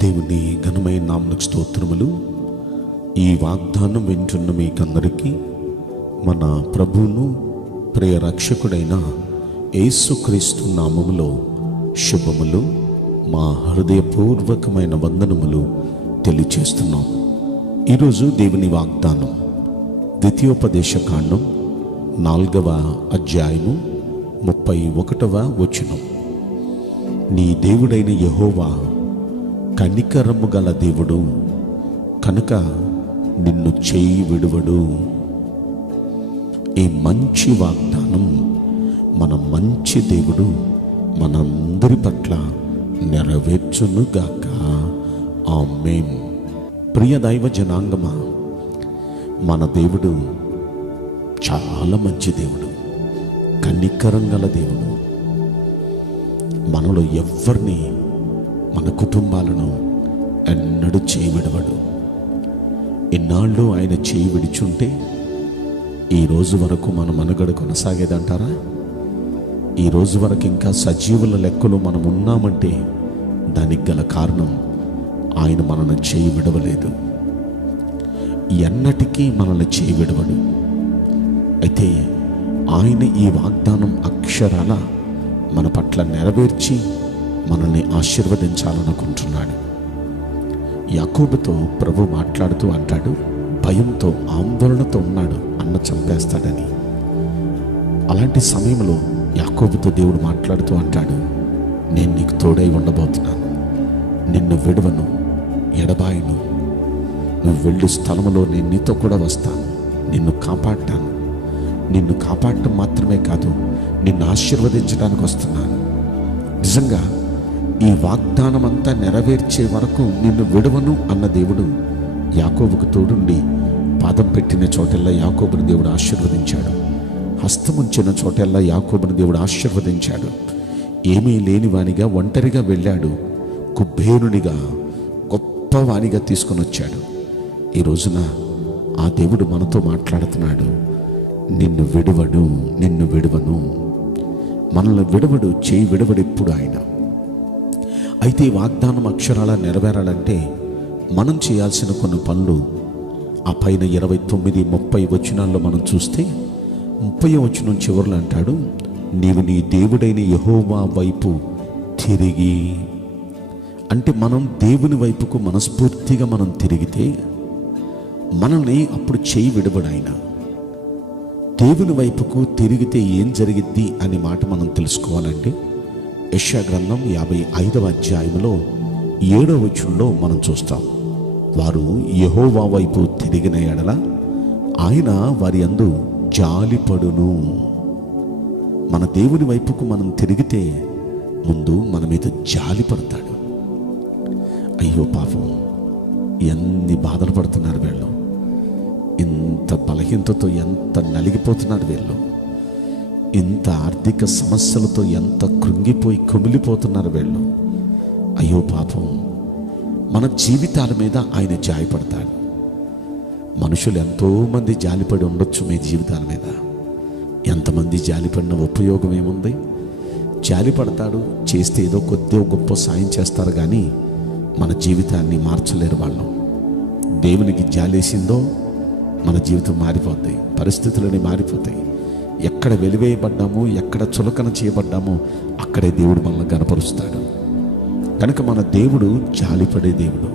దేవుని ఘనమైన నామమునకు స్తోత్రములు. ఈ వాగ్దానం వింటున్న మీకందరికీ మన ప్రభువును ప్రియ రక్షకుడైన యేసుక్రీస్తు నామములో శుభములు, మా హృదయపూర్వకమైన వందనములు తెలియచేస్తున్నాం. ఈరోజు దేవుని వాగ్దానం ద్వితీయోపదేశ కాండం 4వ అధ్యాయము 31వ వచనం. నీ దేవుడైన యెహోవా కనికరము గల దేవుడు కనుక నిన్ను చేయి విడువడు. ఈ మంచి వాగ్దానం మన మంచి దేవుడు మనందరి పట్ల నెరవేర్చునుగాక. ఆమేన్. ప్రియ దైవ జనాంగమా, మన దేవుడు చాలా మంచి దేవుడు, కనికరం గల దేవుడు. మనలో ఎవ్వరిని, మన కుటుంబాలను ఎన్నడూ చేయి విడవడు. ఇన్నాళ్ళు ఆయన చేయి విడిచుంటే ఈ రోజు వరకు మన మనుగడ కొనసాగేదంటారా? ఈ రోజు వరకు ఇంకా సజీవుల లెక్కలో మనం ఉన్నామంటే దానికి గల కారణం ఆయన మనల్ని చేయి విడవలేదు. ఎన్నటికీ మనల్ని చేయి విడవడు. అయితే ఆయన ఈ వాగ్దానం అక్షరాల మన పట్ల నెరవేర్చి మనల్ని ఆశీర్వదించాలనుకుంటున్నాడు. యాకోబుతో ప్రభు మాట్లాడుతూ అంటాడు, భయంతో ఆందోళనతో ఉన్నాడు, అన్న చంపేస్తాడని. అలాంటి సమయంలో యాకోబుతో దేవుడు మాట్లాడుతూ అంటాడు, నేను నీకు తోడై ఉండబోతున్నాను, నిన్ను విడవను, ఎడబాయను. నువ్వు వెళ్ళు స్థలములో నేను నీతో కూడా వస్తాను, నిన్ను కాపాడతాను. నిన్ను కాపాడటం మాత్రమే కాదు, నిన్ను ఆశీర్వదించడానికి వస్తున్నాను. నిజంగా ఈ వాగ్దానం అంతా నెరవేర్చే వరకు నిన్ను విడవను అన్న దేవుడు యాకోబుకు తోడుండి పాదం పెట్టిన చోటెల్లా యాకోబుని దేవుడు ఆశీర్వదించాడు. హస్తముంచిన చోటెల్లా యాకోబుని దేవుడు ఆశీర్వదించాడు. ఏమీ లేనివానిగా ఒంటరిగా వెళ్ళాడు, కుబేరునిగా గొప్పవానిగా తీసుకొని వచ్చాడు. ఈ రోజున ఆ దేవుడు మనతో మాట్లాడుతున్నాడు, నిన్ను విడవడు, నిన్ను విడవను. మనల్ని విడవడు, చేయి విడవడు ఎప్పుడు ఆయన. అయితే ఈ వాగ్దానం అక్షరాల నెరవేరాలంటే మనం చేయాల్సిన కొన్ని పనులు ఆ పైన 29, 30 వచనాల్లో మనం చూస్తే 30వ వచనం చివరిలో అంటాడు, నీవు నీ దేవుడైన యెహోవా వైపు తిరిగి. అంటే మనం దేవుని వైపుకు మనస్ఫూర్తిగా మనం తిరిగితే మనల్ని అప్పుడు చేయి విడవడు ఆయన. దేవుని వైపుకు తిరిగితే ఏం జరిగిద్ది అనే మాట మనం తెలుసుకోవాలంటే యెషయా గ్రంథం 55వ అధ్యాయంలో 7వ వచనంలో మనం చూస్తాం. వారు యెహోవా వైపు తిరిగిన ఎడల ఆయన వారి యందు జాలిపడును. మన దేవుని వైపుకు మనం తిరిగితే ముందు మన మీద జాలి పడతాడు. అయ్యో పాపం, ఎన్ని బాధలు పడుతున్నారు వీళ్ళు, ఇంత బలహీనతతో ఎంత నలిగిపోతున్నారు వీళ్ళు, ఇంత ఆర్థిక సమస్యలతో ఎంత కృంగిపోయి కుమిలిపోతున్నారు వీళ్ళు. అయ్యో పాపం, మన జీవితాల మీద ఆయన జాలిపడతాడు. మనుషులు ఎంతోమంది జాలిపడి ఉండొచ్చు మీ జీవితాల మీద. ఎంతమంది జాలిపడిన ఉపయోగం ఏముంది? జాలిపడతాడు, చేస్తే ఏదో కొద్దిగా గొప్ప సాయం చేస్తారు, కానీ మన జీవితాన్ని మార్చలేరు వాళ్ళు. దేవునికి జాలేసిందో మన జీవితం మారిపోతాయి, పరిస్థితులని మారిపోతాయి. ఎక్కడ వెలివేయబడ్డామో, ఎక్కడ చులకన చేయబడ్డామో అక్కడే దేవుడు మనల్ని గనపరుస్తాడు. కనుక మన దేవుడు జాలిపడే దేవుడు.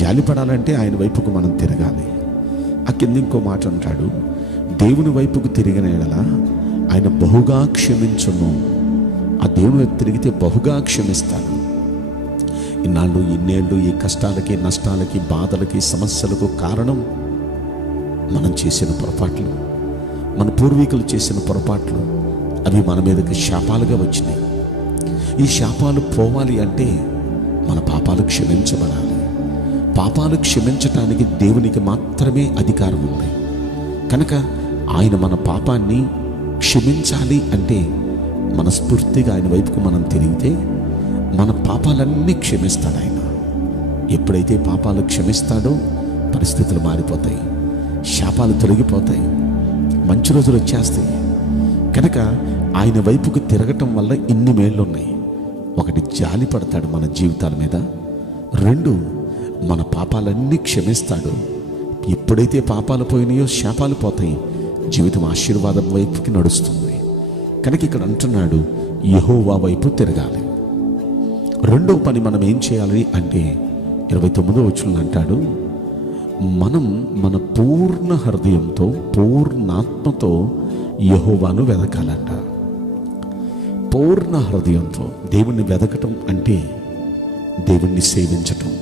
జాలిపడాలంటే ఆయన వైపుకు మనం తిరగాలి. ఆ కింద ఇంకో మాట అంటాడు, దేవుని వైపుకు తిరిగిన ఎడల ఆయన బహుగా క్షమించును. ఆ దేవుని వైపు తిరిగితే బహుగా క్షమిస్తాడు. ఇన్నాళ్ళు, ఇన్నేళ్ళు ఈ కష్టాలకి, నష్టాలకి, బాధలకి, సమస్యలకు కారణం మనం చేసిన పొరపాట్లు, మన పూర్వీకులు చేసిన పొరపాట్లు. అవి మన మీదకి శాపాలుగా వచ్చినాయి. ఈ శాపాలు పోవాలి అంటే మన పాపాలు క్షమించబడాలి. పాపాలు క్షమించటానికి దేవునికి మాత్రమే అధికారం ఉంది. కనుక ఆయన మన పాపాన్ని క్షమించాలి అంటే మనస్ఫూర్తిగా ఆయన వైపుకు మనం తిరిగితే మన పాపాలన్నీ క్షమిస్తాడు ఆయన. ఎప్పుడైతే పాపాలు క్షమిస్తాడో పరిస్థితులు మారిపోతాయి, శాపాలు తొలగిపోతాయి, మంచి రోజులు వచ్చేస్తాయి. కనుక ఆయన వైపుకు తిరగటం వల్ల ఇన్ని మేళ్ళు ఉన్నాయి. ఒకటి, జాలి పడతాడు మన జీవితాల మీద. 2, మన పాపాలన్నీ క్షమిస్తాడు. ఎప్పుడైతే పాపాలు పోయినాయో శాపాలు పోతాయి, జీవితం ఆశీర్వాదం వైపుకి నడుస్తుంది. కనుక ఇక్కడ అంటున్నాడు, యెహోవా వైపు తిరగాలి. రెండవ పని మనం ఏం చేయాలి అంటే 29వ వచనంలో అంటాడు, మనం మన పూర్ణ హృదయంతో పూర్ణాత్మతో యెహోవాను వెదకాలంట. పూర్ణ హృదయంతో దేవుణ్ణి వెదకటం అంటే దేవుణ్ణి సేవించటం,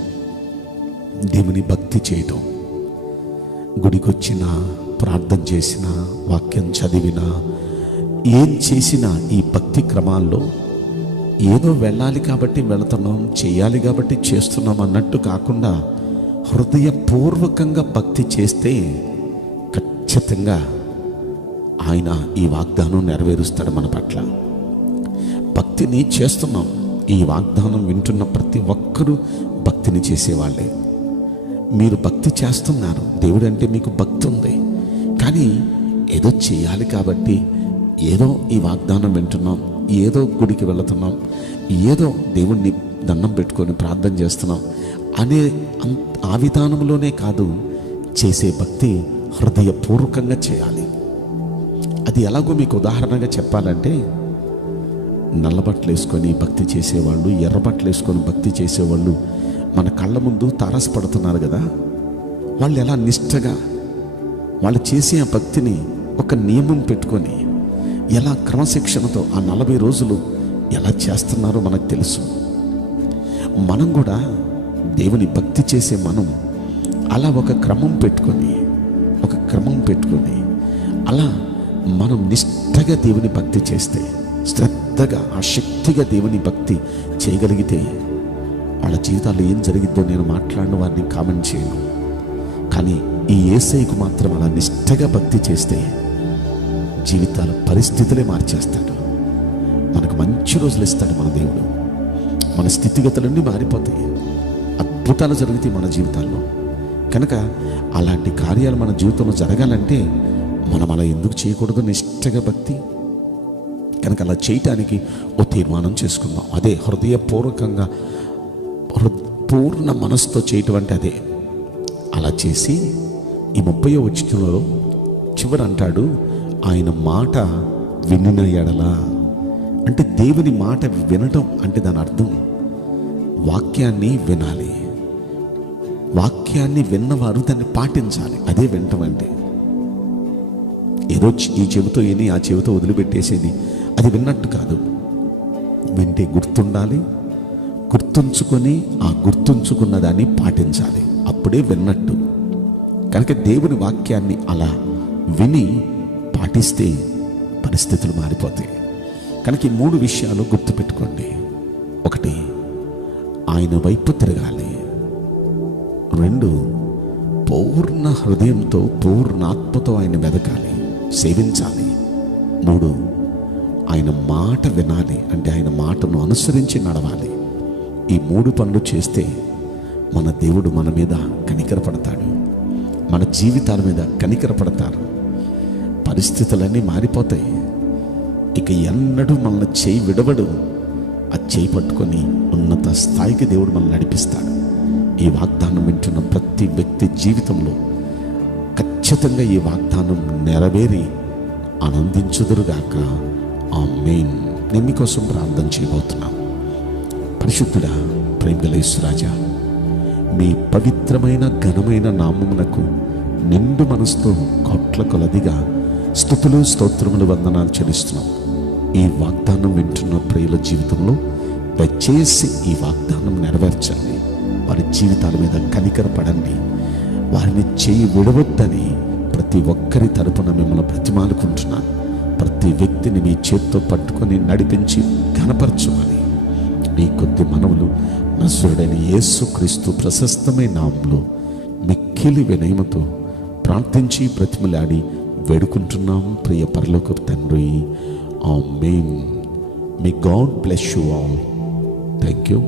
దేవుని భక్తి చేయటం. గుడికి వచ్చినా, ప్రార్థన చేసినా, వాక్యం చదివినా, ఏం చేసినా ఈ భక్తి క్రమాల్లో ఏదో వెళ్ళాలి కాబట్టి వెళుతున్నాం, చేయాలి కాబట్టి చేస్తున్నాం అన్నట్టు కాకుండా హృదయపూర్వకంగా భక్తి చేస్తే ఖచ్చితంగా ఆయన ఈ వాగ్దానం నెరవేరుస్తాడు మన పట్ల. భక్తిని చేస్తున్నాం. ఈ వాగ్దానం వింటున్న ప్రతి ఒక్కరూ భక్తిని చేసేవాళ్ళే. మీరు భక్తి చేస్తున్నారు, దేవుడు అంటే మీకు భక్తి ఉంది. కానీ ఏదో చేయాలి కాబట్టి, ఏదో ఈ వాగ్దానం వింటున్నాం, ఏదో గుడికి వెళుతున్నాం, ఏదో దేవుణ్ణి దండం పెట్టుకొని ప్రార్థన చేస్తున్నాం అనే ఆ విధానంలోనే కాదు, చేసే భక్తి హృదయపూర్వకంగా చేయాలి. అది ఎలాగో మీకు ఉదాహరణగా చెప్పాలంటే, నల్లబట్టలు వేసుకొని భక్తి చేసేవాళ్ళు, ఎర్రబట్టలు వేసుకొని భక్తి చేసేవాళ్ళు మన కళ్ళ ముందు తారసపడుతున్నారు కదా. వాళ్ళు ఎలా నిష్టగా వాళ్ళు చేసే ఆ భక్తిని ఒక నియమం పెట్టుకొని ఎలా క్రమశిక్షణతో ఆ 40 రోజులు ఎలా చేస్తున్నారో మనకు తెలుసు. మనం కూడా దేవుని భక్తి చేసే మనం అలా ఒక క్రమం పెట్టుకొని అలా మనం నిష్టగా దేవుని భక్తి చేస్తే, శ్రద్ధగా ఆసక్తిగా దేవుని భక్తి చేయగలిగితే వాళ్ళ జీవితాల్లో ఏం జరిగిద్దో నేను మాట్లాడిన వారిని కామెంట్ చేయను. కానీ ఈ యేసయ్యకు మాత్రం అలా నిష్టగా భక్తి చేస్తే జీవితాల పరిస్థితులే మార్చేస్తాడు. మనకు మంచి రోజులు ఇస్తాడు మన దేవుడు. మన స్థితిగతులన్నీ మారిపోతాయి, అద్భుతాలు జరుగుతాయి మన జీవితాల్లో. కనుక అలాంటి కార్యాలు మన జీవితంలో జరగాలంటే మనం అలా ఎందుకు చేయకూడదు? నిష్టగా భక్తి. కనుక అలా చేయటానికి ఓ తీర్మానం చేసుకుందాం. అదే హృదయపూర్వకంగా పూర్ణ మనసుతో చేయటం అంటే అదే. అలా చేసి ఈ 30వ వచనంలో చివరి అంటాడు, ఆయన మాట వినిన ఎడల. అంటే దేవుని మాట వినటం అంటే దాని అర్థం వాక్యాన్ని వినాలి. వాక్యాన్ని విన్నవారు దాన్ని పాటించాలి. అదే వినటం అంటే. ఏదో ఈ చెవితో విని ఆ చెవితో వదిలిపెట్టేసేది అది విన్నట్టు కాదు. వింటే గుర్తుండాలి, గుర్తుంచుకొని ఆ గుర్తుంచుకున్న దాన్ని పాటించాలి, అప్పుడే విన్నట్టు. కనుక దేవుని వాక్యాన్ని అలా విని పాటిస్తే పరిస్థితులు మారిపోతాయి. కనుక ఈ 3 విషయాలు గుర్తుపెట్టుకోండి. 1, ఆయన వైపు తిరగాలి. 2, పూర్ణ హృదయంతో పూర్ణాత్మతో ఆయన వెదకాలి, సేవించాలి. 3, ఆయన మాట వినాలి, అంటే ఆయన మాటను అనుసరించి నడవాలి. ఈ 3 పనులు చేస్తే మన దేవుడు మన మీద కనికరపడతాడు, మన జీవితాల మీద కనికరపడతారు. పరిస్థితులన్నీ మారిపోతాయి. ఇక ఎన్నడూ మనల్ని చేయి విడవడు. ఆ చేయి పట్టుకొని ఉన్నత స్థాయికి దేవుడు మనల్ని నడిపిస్తాడు. ఈ వాగ్దానం వింటున్న ప్రతి వ్యక్తి జీవితంలో ఖచ్చితంగా ఈ వాగ్దానం నెరవేరి ఆనందించుదురుగాక. ఆమేన్. నేను మీకోసం ప్రార్థన చేయబోతున్నాను. పరిశుద్ధుడా, ప్రేమగల యేసురాజా, మీ పవిత్రమైన ఘనమైన నామమునకు నిండు మనసుతో కోట్ల కొలదిగా స్తుతులు స్తోత్రములు వందనాలు చెల్లిస్తున్నాం. ఈ వాగ్దానం వింటున్న ప్రియుల జీవితంలో దయచేసి ఈ వాగ్దానం నెరవేర్చండి. వారి జీవితాల మీద కనికరపడండి. వారిని చేయి విడవద్దని ప్రతి ఒక్కరి తరపున మిమ్మల్ని బ్రతిమాలుకుంటున్నాను. ప్రతి వ్యక్తిని మీ చేత్తో పట్టుకొని నడిపించి ఘనపరచుమని మీ కొద్ది మనవులు నజరుడైన యేసుక్రీస్తు ప్రశస్తమైన నామములో మిక్కిలి వినయముతో ప్రార్థించి బ్రతిమలాడి వేడుకుంటున్నాం ప్రియ పరలోకపు తండ్రి. ఆమేన్. May God bless you all. Thank you.